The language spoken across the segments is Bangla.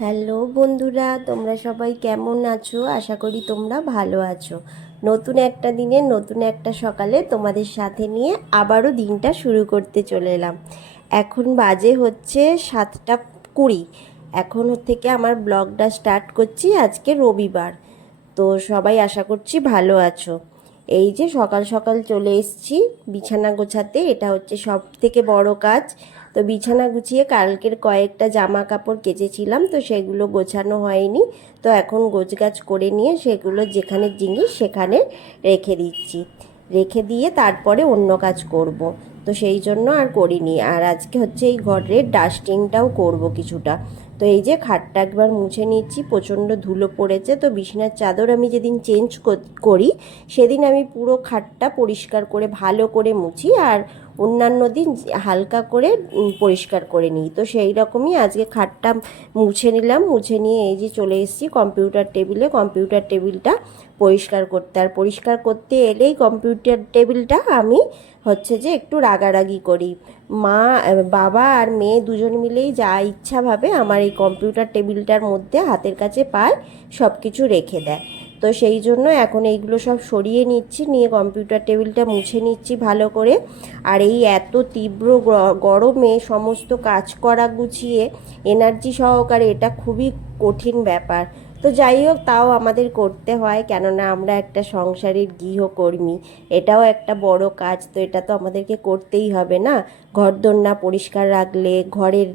হ্যালো বন্ধুরা, তোমরা সবাই কেমন আছো? আশা করি তোমরা ভালো আছো। নতুন একটা দিনে নতুন একটা সকালে তোমাদের সাথে নিয়ে আবারও দিনটা শুরু করতে চলে এলাম। এখন বাজে হচ্ছে 7:20। এখন থেকে আমার ব্লগটা স্টার্ট করছি। আজকে রবিবার, তো সবাই আশা করছি ভালো আছো। এই যে সকাল সকাল চলে এসেছি বিছানা গোছাতে, এটা হচ্ছে সব থেকে বড় কাজ। তো বিছানা গুছিয়ে কালকের কয়েকটা জামা কাপড় কেচেছিলাম, তো সেগুলো গোছানো হয়নি। তো এখন গোছগাছ করে নিয়ে সেগুলো যেখানে জিনিস সেখানে রেখে দিচ্ছি। রেখে দিয়ে তারপরে অন্য কাজ করব। তো সেই জন্য আর করিনি। আর আজকে হচ্ছে এই ঘরের ডাস্টিংটাও করব কিছুটা। তো এই যে খাটটা একবার মুছে নিচ্ছি, প্রচণ্ড ধুলো পড়েছে। তো বিছানার চাদর আমি যেদিন চেঞ্জ করি সেদিন আমি পুরো খাটটা পরিষ্কার করে ভালো করে মুছি, আর অন্যান্য দিন হালকা করে পরিষ্কার করে নিই। তো সেই রকমই আজকে খাটটা মুছে নিলাম। মুছে নিয়ে এই যে চলে এসেছি কম্পিউটার টেবিলে, কম্পিউটার টেবিলটা পরিষ্কার করতে। আর পরিষ্কার করতে এলেই কম্পিউটার টেবিলটা আমি হচ্ছে যে একটু রাগারাগি করি। মা, বাবা আর মেয়ে দুজন মিলেই যা ইচ্ছাভাবে আমার এই কম্পিউটার টেবিলটার মধ্যে হাতের কাছে পায় সব কিছু রেখে দেয়। তো সেই জন্য এখন এইগুলো সব সরিয়ে নিচ্ছি, নিয়ে কম্পিউটার টেবিলটা মুছে নিচ্ছি ভালো করে। আর এই এত তীব্র গরমে সমস্ত কাজ করা গুছিয়ে এনার্জি সহকারে, এটা খুবই কঠিন ব্যাপার। তো যাই হোক, তাও আমাদের করতে হয়, কেননা আমরা একটা সংসারের গৃহকর্মী। এটাও একটা বড় কাজ, তো এটা তো আমাদেরকে করতেই হবে না। ঘরদোর না পরিষ্কার রাখলে ঘরের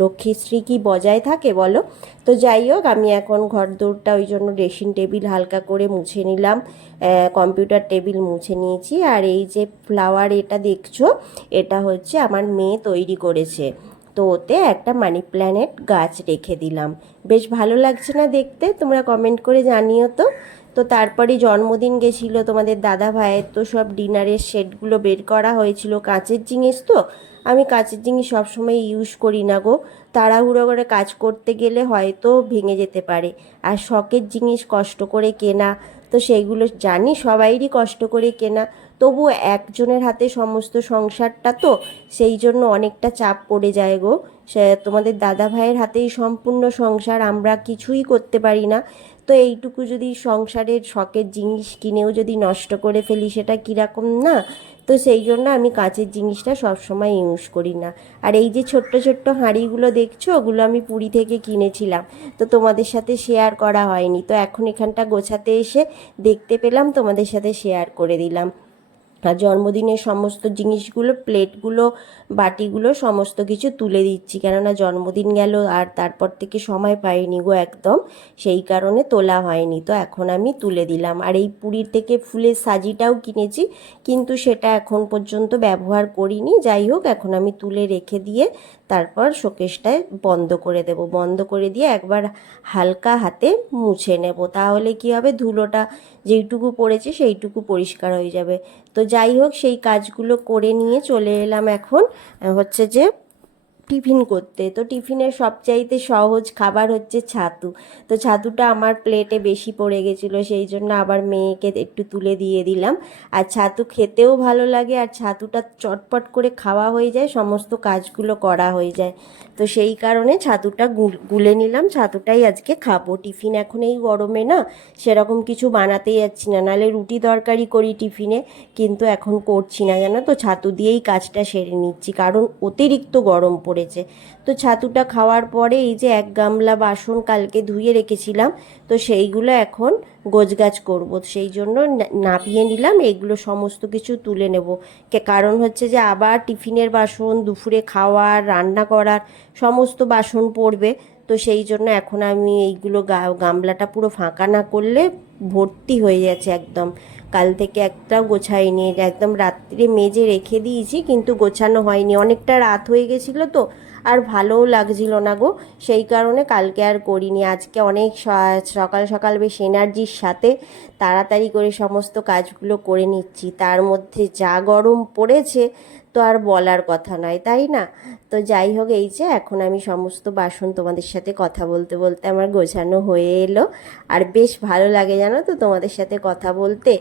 লক্ষ্মীশ্রী কি বজায় থাকে বলো? তো যাই হোক, আমি এখন ঘরদোরটা ওই জন্য ড্রেসিং টেবিল হালকা করে মুছে নিলাম, কম্পিউটার টেবিল মুছে নিয়েছি। আর এই যে ফ্লাওয়ার এটা দেখছো, এটা হচ্ছে আমার মেয়ে তৈরি করেছে। তো ওতে একটা মানি প্ল্যানেট গাছ রেখে দিলাম। বেশ ভালো লাগছে না দেখতে? তোমরা কমেন্ট করে জানিও তো। তো তারপরে জন্মদিন গেছিলো তোমাদের দাদা ভাইয়ের, তো সব ডিনারের সেটগুলো বের করা হয়েছিল। কাঁচের জিনিস তো, আমি কাঁচের জিনিস সবসময় ইউজ করি না গো। তাড়াহুড়ো করে কাজ করতে গেলে হয়তো ভেঙে যেতে পারে। আর শখের জিনিস কষ্ট করে কেনা, তো সেইগুলো জানি সবাইরই কষ্ট করে কেনা। তবু একজনের হাতে সমস্ত সংসারটা, তো সেই জন্য অনেকটা চাপ পড়ে যায় গো। সে তোমাদের দাদা ভাইয়ের হাতেই সম্পূর্ণ সংসার, আমরা কিছুই করতে পারি না। তো এইটুকু যদি সংসারের শখের জিনিস কিনেও যদি নষ্ট করে ফেলি, সেটা কীরকম না? তো সেই জন্য আমি কাঁচের জিনিসটা সবসময় ইউজ করি না। আর এই যে ছোট্ট ছোট্ট হাঁড়িগুলো দেখছো, ওগুলো আমি পুরী থেকে কিনেছিলাম। তো তোমাদের সাথে শেয়ার করা হয়নি, তো এখন এখানটা গোছাতে এসে দেখতে পেলাম, তোমাদের সাথে শেয়ার করে দিলাম। আর জন্মদিনের সমস্ত জিনিসগুলো, প্লেটগুলো, বাটিগুলো সমস্ত কিছু তুলে দিচ্ছি, কেননা জন্মদিন গেল আর তারপর থেকে সময় পাইনি গো একদম, সেই কারণে তোলা হয়নি। তো এখন আমি তুলে দিলাম। আর এই পুরীর থেকে ফুলের সাজিটাও কিনেছি, কিন্তু সেটা এখন পর্যন্ত ব্যবহার করিনি। যাই হোক, এখন আমি তুলে রেখে দিয়ে তারপর শোকেসটায় বন্ধ করে দেব। বন্ধ করে দিয়ে একবার হালকা হাতে মুছে নেব, তাহলে কি হবে, ধুলোটা যেইটুকু পড়েছে সেইটুকু পরিষ্কার হয়ে যাবে। তো যাই হোক, সেই কাজগুলো করে নিয়ে চলে এলাম এখন হচ্ছে যে টিফিন করতে। তো টিফিনের সবচাইতে সহজ খাবার হচ্ছে ছাতু। তো ছাতুটা আমার প্লেটে বেশি পড়ে গেছিলো, সেই জন্য আবার মেয়েকে একটু তুলে দিয়ে দিলাম। আর ছাতু খেতেও ভালো লাগে, আর ছাতুটা চটপট করে খাওয়া হয়ে যায়, সমস্ত কাজগুলো করা হয়ে যায়। তো সেই কারণে ছাতুটা গুলে নিলাম, ছাতুটাই আজকে খাবো। টিফিন এখন এই গরমে না সেরকম কিছু বানাতেই যাচ্ছি না, নাহলে রুটি তরকারি করি টিফিনে, কিন্তু এখন করছি না, জানো তো, ছাতু দিয়েই কাজটা সেরে নিচ্ছি, কারণ অতিরিক্ত গরম পড়েছে। তো ছাতুটা খাওয়ার পরে এই যে এক গামলা বাসন কালকে ধুয়ে রেখেছিলাম, তো সেইগুলো এখন গোছগাছ করব। সেই জন্য নাপিয়ে নিলাম, এগুলো সমস্ত কিছু তুলে নেব। কারণ হচ্ছে যে আবার টিফিনের বাসন, দুপুরে খাওয়ার, রান্না করার সমস্ত বাসন পড়বে। তো সেই জন্য এখন আমি এইগুলো গামলাটা পুরো ফাঁকা না করলে ভর্তি হয়ে যাচ্ছে একদম। কাল থেকে একটাও গোছাইনি, একদম রাত্রে মেজে রেখে দিয়েছি, কিন্তু গোছানো হয়নি, অনেকটা রাত হয়ে গেছিলো তো, আর ভালোও লাগছিল না গো। সেই কারণে কালকে আর করিনি। আজকে অনেক সকাল সকাল বেশ এনার্জির সাথে তাড়াতাড়ি করে সমস্ত কাজগুলো করে নিচ্ছি। তার মধ্যে যা গরম পড়েছে, তো আর বলার কথা নয়, তাই না? তো তো যাই হোক, এই যে এখন আমি সমস্ত বাসন তোমাদের সাথে কথা বলতে বলতে আমার গোছানো হয়ে এলো। আর বেশ ভালো লাগে জানো তো তোমাদের সাথে কথা বলতে।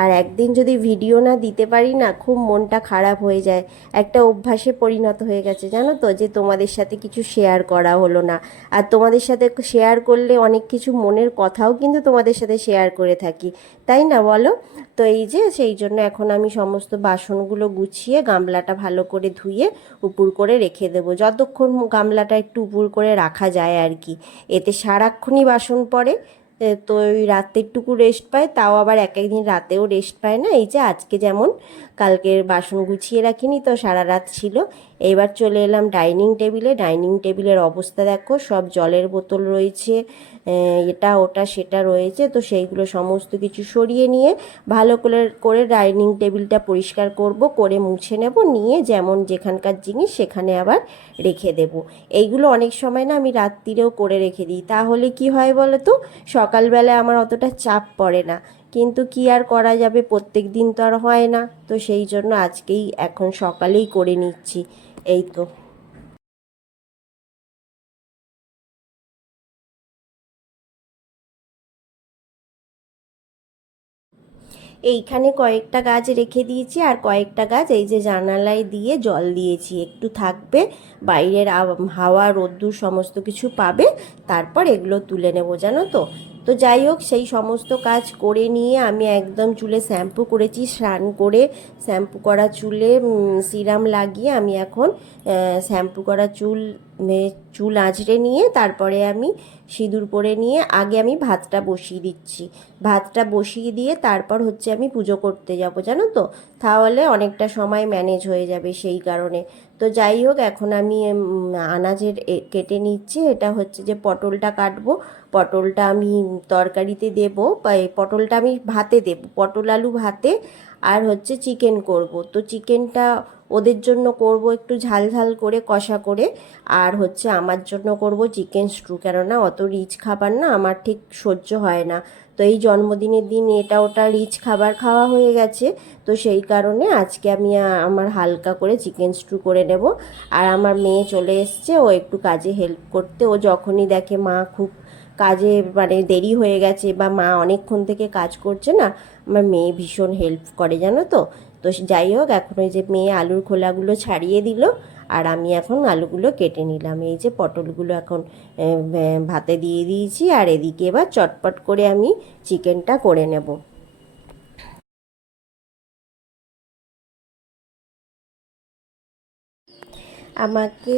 আর একদিন যদি ভিডিও না দিতে পারি না, খুব মনটা খারাপ হয়ে যায়। একটা অভ্যাসে পরিণত হয়ে গেছে জানো তো, যে তোমাদের সাথে কিছু শেয়ার করা হলো না। আর তোমাদের সাথে শেয়ার করলে অনেক কিছু মনের কথাও কিন্তু তোমাদের সাথে শেয়ার করে থাকি, তাই না বলো? তো এই যে সেই জন্য এখন আমি সমস্ত বাসনগুলো গুছিয়ে গামলাটা ভালো করে ধুয়ে উপুর করে রেখে দেবো, যতক্ষণ গামলাটা একটু উপুর করে রাখা যায় আর কি। এতে সারাক্ষণই বাসন পড়ে। তো ওই রাতেরটুকু রেস্ট পায়, তাও আবার এক একদিন রাতেও রেস্ট পায় না। এই যে আজকে যেমন কালকের বাসন গুছিয়ে রাখিনি, তো সারা রাত ছিল। এইবার চলে এলাম ডাইনিং টেবিলে। ডাইনিং টেবিলের অবস্থা দেখো, সব জলের বোতল রয়েছে, এটা ওটা সেটা রয়েছে। তো সেইগুলো সমস্ত কিছু সরিয়ে নিয়ে ভালো করে করে ডাইনিং টেবিলটা পরিষ্কার করব, করে মুছে নেব, নিয়ে যেমন যেখানকার জিনিস সেখানে আবার রেখে দেব। এইগুলো অনেক সময় না আমি রাত্রিরেও করে রেখে দিই, তাহলে কি হয় বলো তো, সকালবেলা আমার অতটা চাপ পড়ে না। কিন্তু কি আর করা যাবে, প্রত্যেক দিন তো আর হয় না। তো সেই জন্য আজকেই এখন সকালেই করে নিচ্ছি। এই তো। এইখানে কয়েকটা গাছ রেখে দিয়েছি, আর কয়েকটা গাছ এই যে জানালায় দিয়ে জল দিয়েছি, একটু থাকবে, বাইরের হাওয়া রোদ্দুর সমস্ত কিছু পাবে, তারপর এগুলো তুলে নেবো জানো তো। তো যাই হোক, সেই সমস্ত কাজ করে নিয়ে আমি একদম চুলে শ্যাম্পু করেছি, স্নান করে শ্যাম্পু করা চুলে সিরাম লাগিয়ে আমি এখন শ্যাম্পু করা চুল আঁচড়ে নিয়ে তারপরে আমি সিঁদুর পরে নিয়ে আগে আমি ভাতটা বসিয়ে দিচ্ছি। ভাতটা বসিয়ে দিয়ে তারপর হচ্ছে আমি পুজো করতে যাব জানো তো, তাহলে অনেকটা সময় ম্যানেজ হয়ে যাবে সেই কারণে। তো যাই হোক, এখন আমি আনাজের কেটে নিচ্ছি। এটা হচ্ছে যে পটলটা কাটবো। পটলটা আমি তরকারিতে দেবো, বা এই পটলটা আমি ভাতে দেবো, পটল আলু ভাতে। আর হচ্ছে চিকেন করব, তো চিকেনটা ওদের জন্য করব একটু ঝাল ঝাল করে কষা করে। আর হচ্ছে আমার জন্য করব চিকেন স্টু, কেননা অত রিচ খাবার না আমার ঠিক সহ্য হয় না। তো এই জন্মদিনের দিন এটা ওটা রিচ খাবার খাওয়া হয়ে গেছে, তো সেই কারণে আজকে আমি আমার হালকা করে চিকেন স্টু করে নেব। আর আমার মেয়ে চলে এসছে, ও একটু কাজে হেল্প করতে। ও যখনই দেখে মা খুব কাজে মানে দেরি হয়ে গেছে, বা মা অনেকক্ষণ থেকে কাজ করছে না, আমার মেয়ে ভীষণ হেল্প করে জানো তো। তো যাই হোক, এখন ওই যে মেয়ে আলুর খোলাগুলো ছাড়িয়ে দিল, আর আমি এখন আলুগুলো কেটে নিলাম। এই যে পটলগুলো এখন ভাতে দিয়ে দিয়েছি, আর এদিকে এবার চটপট করে আমি চিকেনটা করে নেব। আমাকে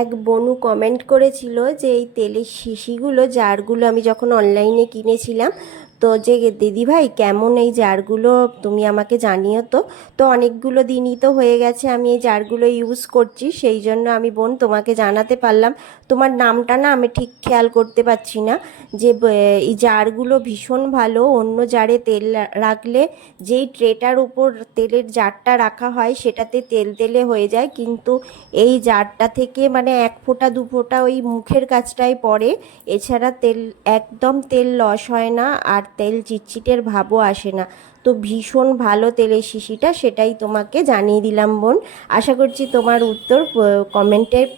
এক বনু কমেন্ট করেছিল যে এই তেলের শিশিগুলো, জারগুলো আমি যখন অনলাইনে কিনেছিলাম, তো যে দিদিভাই কেমন এই জারগুলো, তুমি আমাকে জানিও তো। তো অনেকগুলো দিনই তো হয়ে গেছে আমি এই জারগুলো ইউজ করছি, সেই জন্য আমি বোন তোমাকে জানাতে পারলাম। তোমার নামটা না আমি ঠিক খেয়াল করতে পারছি না। যে এই জারগুলো ভীষণ ভালো। অন্য জারে তেল রাখলে যেই ট্রেটার উপর তেলের জারটা রাখা হয় সেটাতে তেল তেলে হয়ে যায়, কিন্তু এই জারটা থেকে মানে এক ফোঁটা দু ফোঁটা ওই মুখের কাছটায় পড়ে। এছাড়া তেল একদম তেল লস হয় না, আর তেল চিটচিটের ভাবও আসে না। তো ভীষণ ভালো তেলের শিশিটা, সেটাই তোমাকে জানিয়ে দিলাম বোন। আশা করছি তোমার উত্তর কমেন্টের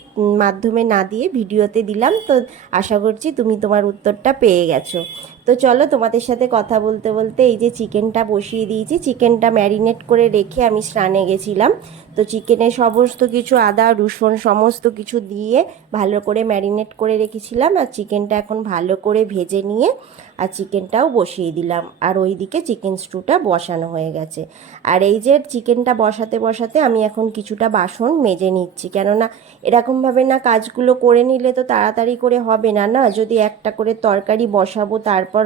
মাধ্যমে না দিয়ে ভিডিওতে দিলাম, তো আশা করছি তুমি তোমার উত্তরটা পেয়ে গেছো। তো চলো, তোমাদের সাথে কথা বলতে বলতে এই যে চিকেনটা বসিয়ে দিয়েছি। চিকেনটা ম্যারিনেট করে রেখে আমি স্নানে গেছিলাম। তো চিকেনে সমস্ত কিছু আদা রসুন সমস্ত কিছু দিয়ে ভালো করে ম্যারিনেট করে রেখেছিলাম, আর চিকেনটা এখন ভালো করে ভেজে নিয়ে আর চিকেনটাও বসিয়ে দিলাম। আর ওইদিকে চিকেন স্টুটা বসানো হয়ে গেছে। আর এই যে চিকেনটা বসাতে বসাতে আমি এখন কিছুটা বাসন মেজে নিচ্ছি, কেননা এরকমভাবে না কাজগুলো করে নিলে তো তাড়াতাড়ি করে হবে না, না যদি একটা করে তরকারি বসাবো তারপর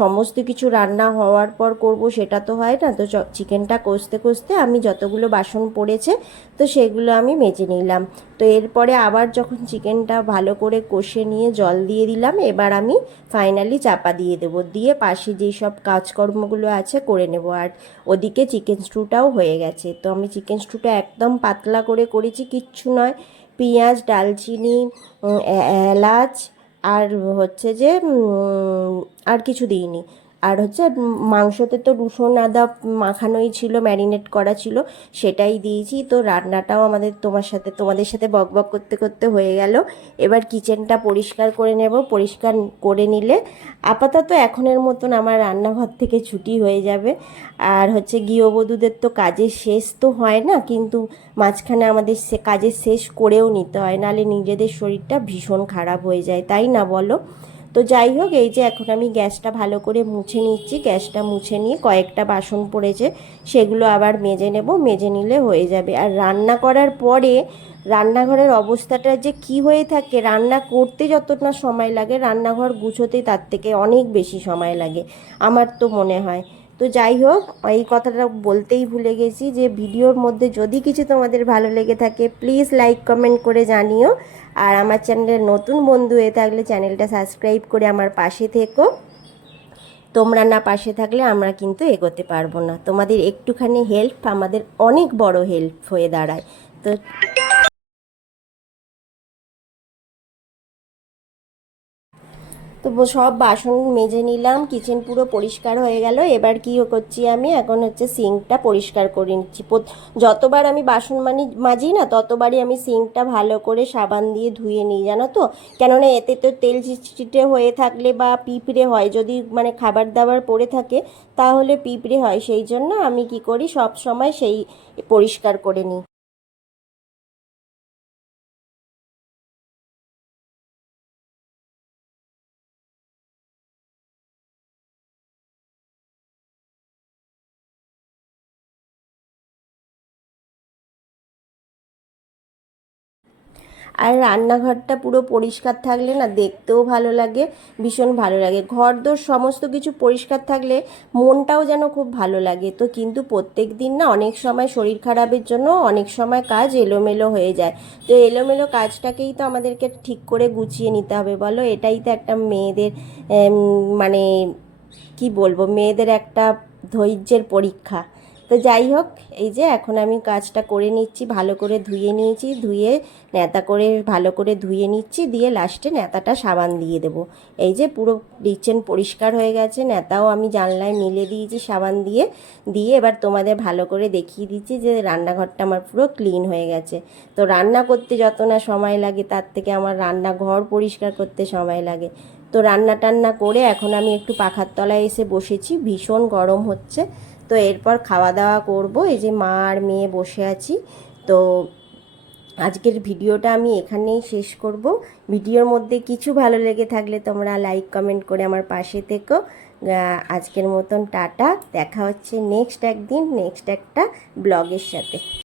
সমস্ত কিছু রান্না হওয়ার পর করব, সেটা তো হয় না। তো চিকেনটা কষতে কষতে আমি যতগুলো বাসন পড়েছে তো সেগুলো আমি মেজে নিলাম। তো এরপরে আবার যখন চিকেনটা ভালো করে কষে নিয়ে জল দিয়ে দিলাম, এবার আমি ফাইনালি চাপা দিয়ে দেবো, দিয়ে পাশে যেই সব কাজকর্মগুলো আছে করে নেব। আর ওদিকে চিকেন স্টুটাও হয়ে গেছে। তো আমি চিকেন স্টুটা একদম পাতলা করে করেছি, কিচ্ছু নয়। পেঁয়াজ, ডালচিনি, এলাচ, আর হচ্ছে যে আর কিছু দিইনি। আর হচ্ছে মাংসতে তো রসুন আদা মাখানোই ছিল, ম্যারিনেট করা ছিল, সেটাই দিয়েছি। তো রান্নাটাও তোমাদের সাথে বকবক করতে করতে হয়ে গেল। এবার কিচেনটা পরিষ্কার করে নেব। পরিষ্কার করে নিলে আপাতত এখনের মতন আমার রান্নাঘর থেকে ছুটি হয়ে যাবে। আর হচ্ছে গৃহবধূদের তো কাজের শেষ তো হয় না, কিন্তু মাঝখানে আমাদের কাজের শেষ করেও নিতে হয়, নাহলে নিজেদের শরীরটা ভীষণ খারাপ হয়ে যায়, তাই না বলো? তো যাই হোক, এই যে এখন আমি গ্যাসটা ভালো করে মুছে নিচ্ছি। গ্যাসটা মুছে নিয়ে কয়েকটা বাসন পড়েছে, সেগুলো আবার মেজে নেব। মেজে নিলে হয়ে যাবে। আর রান্না করার পরে রান্নাঘরের অবস্থাটা যে কি হয়ে থাকে, রান্না করতে যতটা সময় লাগে রান্নাঘর গুছোতে তার থেকে অনেক বেশি সময় লাগে আমার তো মনে হয়। তো যাই হোক, এই কথাটা বলতেই ভুলে গেছি যে ভিডিওর মধ্যে যদি কিছু তোমাদের ভালো লেগে থাকে প্লিজ লাইক কমেন্ট করে জানিও। আর আমার চ্যানেলের নতুন বন্ধু হয়ে থাকলে চ্যানেলটা সাবস্ক্রাইব করে আমার পাশে থেকো। তোমরা না পাশে থাকলে আমরা কিন্তু এগোতে পারবো না। তোমাদের একটুখানি হেল্প আমাদের অনেক বড় হেল্প হয়ে দাঁড়ায়। তো সব বাসন মেজে নিলাম, কিচেন পুরো পরিষ্কার হয়ে গেল। এবার কি করছি, আমি এখন হচ্ছে সিঙ্কটা পরিষ্কার করে নিচ্ছি। যতবার আমি বাসন মাজি না ততবারই আমি সিঙ্কটা ভালো করে সাবান দিয়ে ধুয়ে নিই, জানো তো। কেননা এতে তো তেল চিটচিটে হয়ে থাকলে বা পিঁপড়ে হয়, যদি মানে খাবার দাবার পড়ে থাকে তাহলে পিঁপড়ে হয়, সেই জন্য আমি কি করি সব সময় সেই পরিষ্কার করে নিই। আর রান্নাঘরটা পুরো পরিষ্কার থাকলে না দেখতেও ভালো লাগে, ভীষণ ভালো লাগে। ঘরদোর সমস্ত কিছু পরিষ্কার থাকলে মনটাও যেন খুব ভালো লাগে। তো কিন্তু প্রত্যেক দিন না অনেক সময় শরীর খারাপের জন্য অনেক সময় কাজ এলোমেলো হয়ে যায়। তো এলোমেলো কাজটাকেই তো আমাদেরকে ঠিক করে গুছিয়ে নিতে হবে, বলো? এটাই তো একটা মেয়েদের মানে কি বলবো, মেয়েদের একটা ধৈর্যের পরীক্ষা। তো যাই হোক, এই যে এখন আমি কাজটা করে নিচ্ছি, ভালো করে ধুয়ে নিয়েছি, ধুয়ে ন্যাতা করে ভালো করে ধুয়ে নিচ্ছি, দিয়ে লাস্টে ন্যাতাটা সাবান দিয়ে দেবো। এই যে পুরো কিচেন পরিষ্কার হয়ে গেছে, ন্যাতাও আমি জানলায় মিলে দিয়েছি সাবান দিয়ে। দিয়ে এবার তোমাদের ভালো করে দেখিয়ে দিচ্ছি যে রান্নাঘরটা আমার পুরো ক্লিন হয়ে গেছে। তো রান্না করতে যত না সময় লাগে তার থেকে আমার রান্নাঘর পরিষ্কার করতে সময় লাগে। তো রান্না টান্না করে এখন আমি একটু পাখার তলায় এসে বসেছি, ভীষণ গরম হচ্ছে। তো এরপর খাওয়া দাওয়া করব। এই যে মা আর মেয়ে বসে আছি। তো আজকের ভিডিওটা আমি এখানেই শেষ করব। ভিডিওর মধ্যে কিছু ভালো লেগে থাকলে তোমরা লাইক কমেন্ট করে আমার পাশে থেকো। আজকের মতন টাটা, দেখা হচ্ছে নেক্সট একদিন নেক্সট একটা ব্লগের সাথে।